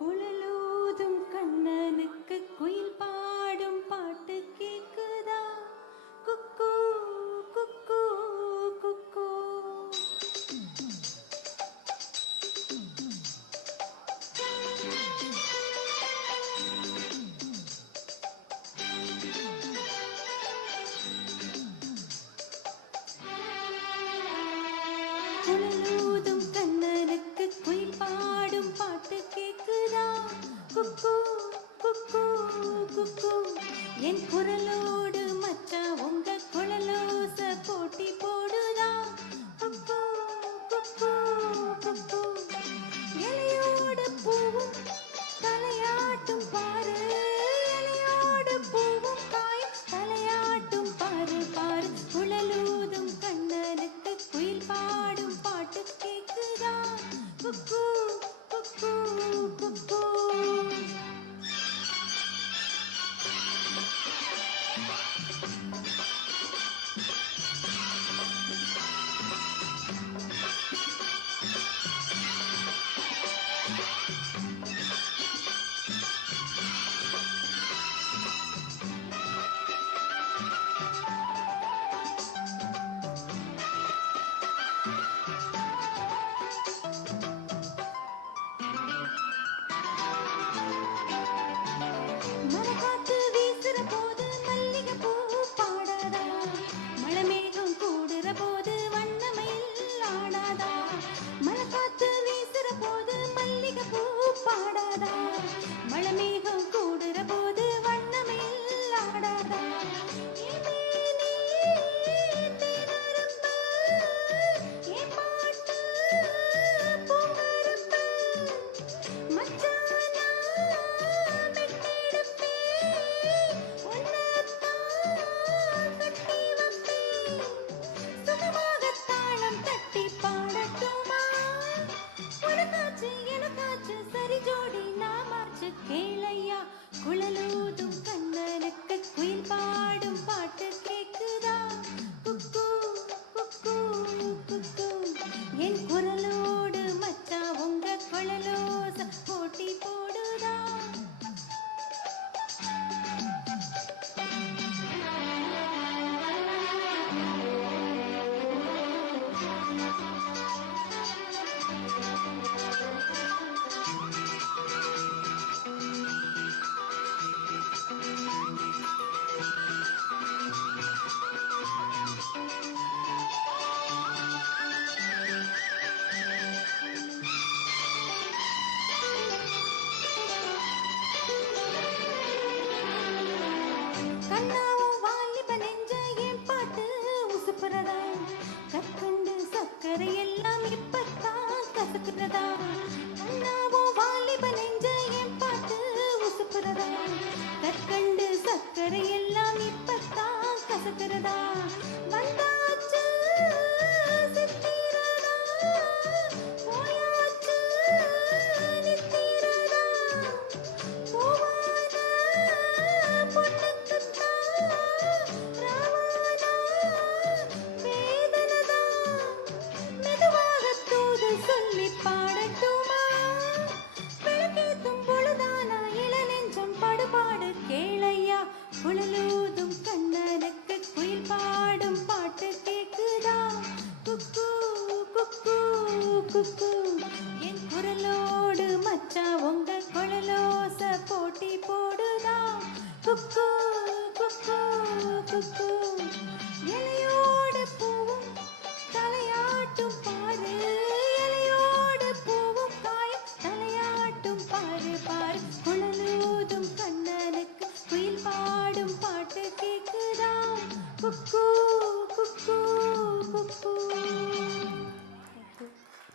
குழலூதும் கண்ணனுக்கு குயில் பாடும் பாட்டு கேக்குதா? குக்கூ குக்கூ குக்கூ. குழலூதும் கண்ணனுக்கு குயில் பாடும் பாட்டு கேக்குதா? குக்கூ குக்கூ குக்கூ. என் குரலோடு மச்சான் உங்க குழலோச போட்டி போடுதா? குக்கூ குக்கூ குக்கூ. இலையோடு பூவும் தலையாட்டும் பாரு, இலையோடு பூவும் காயும் தலையாட்டும் பாரு பாரு. குழலூதும் கண்ணனுக்கு குயில் பாடும் பாட்டு கேக்குதா? குக்கூ குக்கூ குக்கூ. மரக்காத்து வீசுற போது மல்லிகை பூ பாடாதா? மழை மேகம் கூடுற போது வண்ணமயில் ஆடாதா? மரக்காத்து வீசுற போது மல்லிகை பூ பாடாதா? மழை மேகம் கூடுற போது வண்ணமயில் ஆடாதா? சரி ஜோடி நாமாச்சு கேளையா? குழலூதும் கண்ணனுக்கு குயில் பாடும் பாட்டு கேக்குதா? குக்கூ குக்கூ குக்கூ. என் குரலோடு மச்சா உங்க குழலோச போட்டி போடுதா? கண்ணாவும் வாலிப நெஞ்ச என் பாட்டு உசுப்புறதா? கற்கண்டு சக்கரை எல்லாம் இப்பத்தான் கசக்குறதா? கண்ணாவும் வாலிப நெஞ்ச என் பாட்டு உசுப்புறதா? கற்கண்டு சக்கரை எல்லாம் இப்பத்தான் கசக்குறதா? வந்தாச்சு சித்திரதா, போயாச்சு நித்திரதா. பூவான பொண்ணுக்குத்தான் ராவானா வேதனதா? மெதுவாக தூது சொல்லி பாடட்டுமா? விளக்கேத்தும் பொழுதானா இளநெஞ்சம் படுபாடு கேளையா? குழலூதும் கண்ணனுக்கு குயில் பாடும் பாட்டு கேக்குதா? குக்கூ குக்கூ குக்கூ.